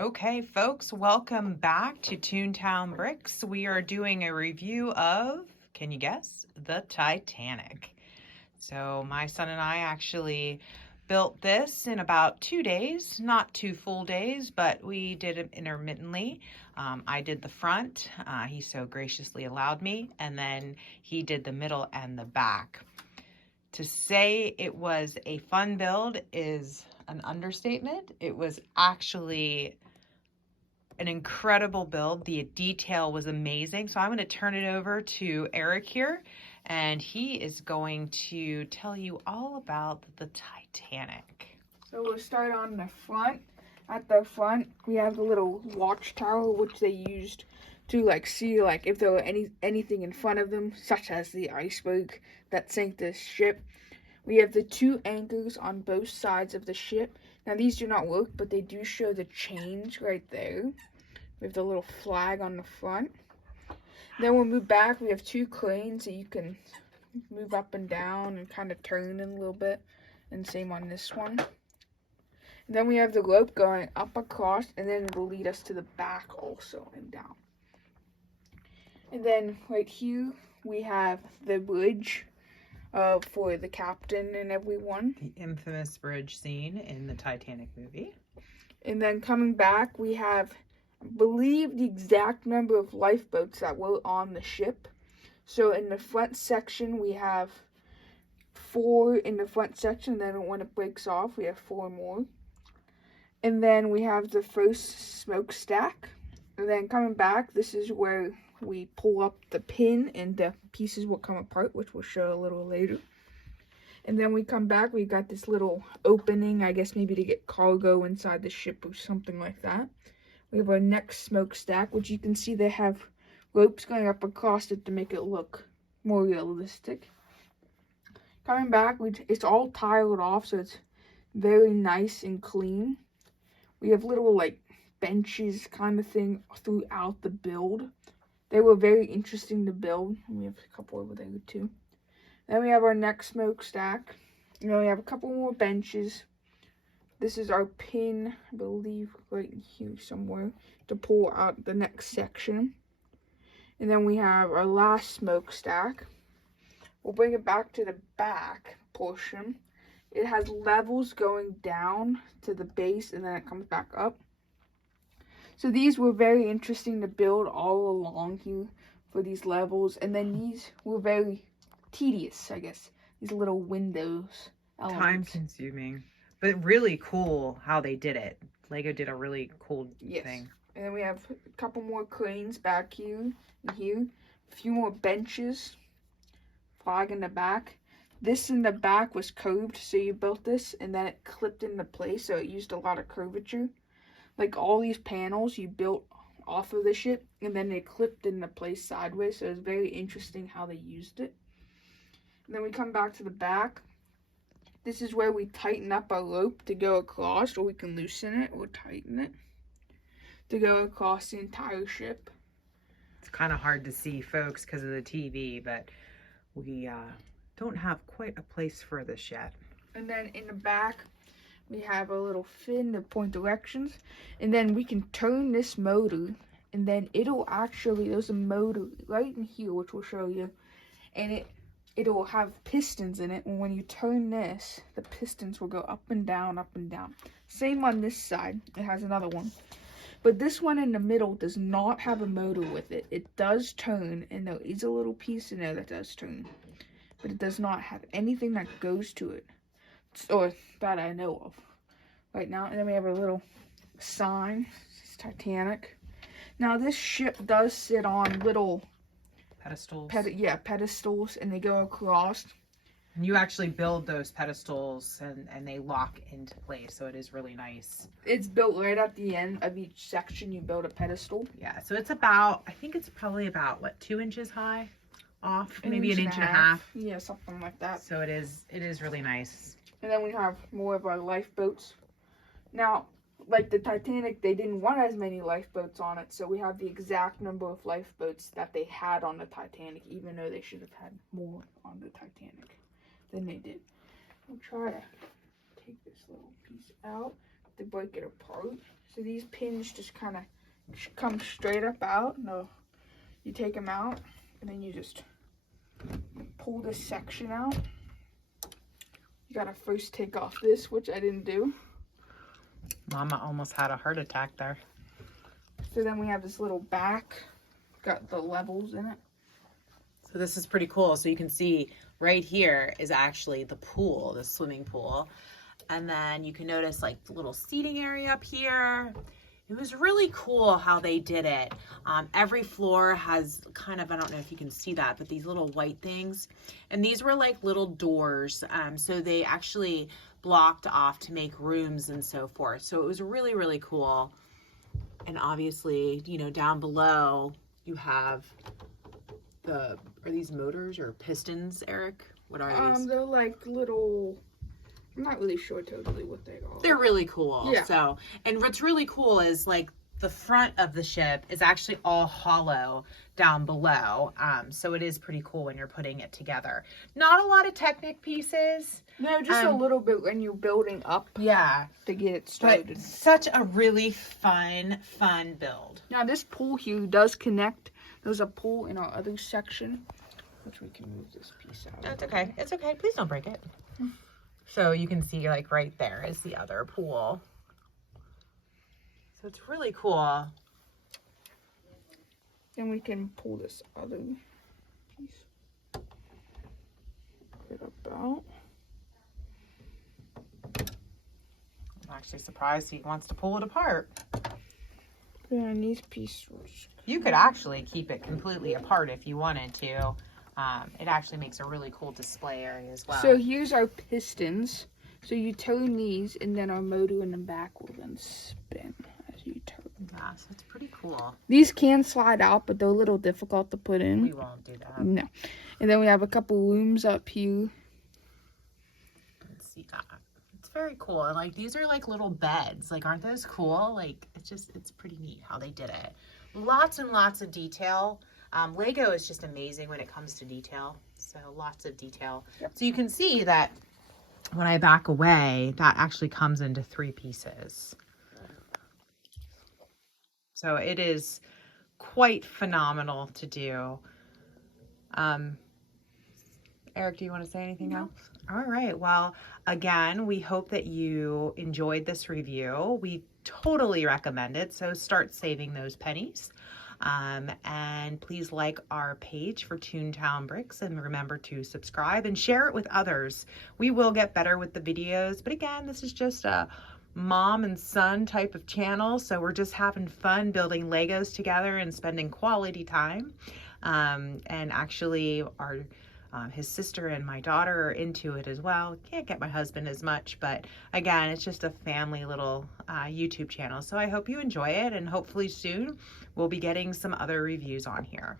Okay, folks, welcome back to Toontown Bricks. We are doing a review of, can you guess, the Titanic. So my son and I actually built this in about 2 days, not 2 full days, but we did it intermittently. I did the front, he so graciously allowed me, and then he did the middle and the back. To say it was a fun build is an understatement. It was actually an incredible build. The detail was amazing. So I'm going to turn it over to Eric here, and he is going to tell you all about the Titanic. So we'll start on the front. At the front, we have the little watchtower, which they used to see if there were anything in front of them, such as the iceberg that sank the ship. We have the 2 anchors on both sides of the ship. Now these do not work, but they do show the change right there. We have the little flag on the front. Then we'll move back. We have 2 cranes that you can move up and down and kind of turn in a little bit. And same on this one. And then we have the rope going up across, and then it'll lead us to the back also and down. And then right here we have the bridge for the captain and everyone. The infamous bridge scene in the Titanic movie. And then coming back, we have, I believe, the exact number of lifeboats that were on the ship. So in the front section, we have 4 in the front section. Then when it breaks off, we have 4 more. And then we have the first smokestack. And then coming back, this is where we pull up the pin and the pieces will come apart, which we'll show a little later. And then we come back, we've got this little opening, I guess maybe to get cargo inside the ship or something like that. We have our next smokestack, which you can see they have ropes going up across it to make it look more realistic. Coming back, it's all tiled off, so it's very nice and clean. We have little benches kind of thing throughout the build. They were very interesting to build. We have a couple over there too. Then we have our next smokestack. And then we have a couple more benches. This is our pin, I believe, right here somewhere to pull out the next section. And then we have our last smokestack. We'll bring it back to the back portion. It has levels going down to the base, and then it comes back up. So these were very interesting to build all along here for these levels. And then these were very tedious, I guess. These little windows. Time consuming, but really cool how they did it. Lego did a really cool thing. And then we have a couple more cranes back here and here. A few more benches. Flag in the back. This in the back was curved, so you built this, and then it clipped into place, so it used a lot of curvature. Like all these panels you built off of the ship, and then they clipped into place sideways, so it was very interesting how they used it. And then we come back to the back. This is where we tighten up our rope to go across, or we can loosen it or tighten it to go across the entire ship. It's kind of hard to see, folks, because of the TV, but we don't have quite a place for this yet. And then in the back, we have a little fin to point directions. And then we can turn this motor, and then it'll actually, there's a motor right in here, which we'll show you. And it'll have pistons in it. And when you turn this, the pistons will go up and down, up and down. Same on this side. It has another one. But this one in the middle does not have a motor with it. It does turn, and there is a little piece in there that does turn. But it does not have anything that goes to it, or that I know of right now. And then we have a little sign. It's Titanic. Now this ship does sit on little pedestals. Pedestals, and they go across. And you actually build those pedestals, and they lock into place, so it is really nice. It's built right at the end of each section. You build a pedestal. Yeah, so it's about, I think it's probably about, what, 2 inches high? Off, maybe an inch and a half. Yeah, something like that. So it is really nice. And then we have more of our lifeboats. Now, like the Titanic, they didn't want as many lifeboats on it, so we have the exact number of lifeboats that they had on the Titanic, even though they should have had more on the Titanic than they did. I'll try to take this little piece out. to break it apart. So these pins just kind of come straight up out. No, you take them out, and then you just pull this section out. You gotta first take off this, which I didn't do. Mama almost had a heart attack there. So then we have this little back, got the levels in it. So this is pretty cool. So you can see right here is actually the pool, the swimming pool. And then you can notice like the little seating area up here. It was really cool how they did it. Every floor has kind of, I don't know if you can see that, but these little white things. And these were like little doors. So they actually blocked off to make rooms and so forth. So it was really, really cool. And obviously, you know, down below you have are these motors or pistons, Eric? What are these? They're like little, I'm not really sure totally what they are. They're really cool. Yeah. So, and what's really cool is like the front of the ship is actually all hollow down below. So it is pretty cool when you're putting it together. Not a lot of Technic pieces. No, just a little bit when you're building up. Yeah. To get it started. But such a really fun build. Now this pool here does connect. There's a pool in our other section, which we can move this piece out. That's okay. It's okay. Please don't break it. So you can see like right there is the other pool. So it's really cool. Then we can pull this other piece. Get up out. I'm actually surprised he wants to pull it apart. And these pieces. You could actually keep it completely apart if you wanted to. It actually makes a really cool display area as well. So here's our pistons. So you turn these, and then our motor in the back will then spin as you turn. Yeah, so it's pretty cool. These can slide out, but they're a little difficult to put in. We won't do that. No. And then we have a couple rooms up here. Let's see that. It's very cool. And like these are like little beds. Like, aren't those cool? Like, it's pretty neat how they did it. Lots and lots of detail. Lego is just amazing when it comes to detail. So lots of detail. Yep. So you can see that when I back away, that actually comes into 3 pieces. So it is quite phenomenal to do. Eric, do you want to say anything else? All right. Well, again, we hope that you enjoyed this review. We totally recommend it. So start saving those pennies. And please like our page for Toontown Bricks, and remember to subscribe and share it with others. We will get better with the videos, but again, this is just a mom and son type of channel, so we're just having fun building Legos together and spending quality time. And actually his sister and my daughter are into it as well. Can't get my husband as much, but again, it's just a family little YouTube channel. So I hope you enjoy it, and hopefully soon we'll be getting some other reviews on here.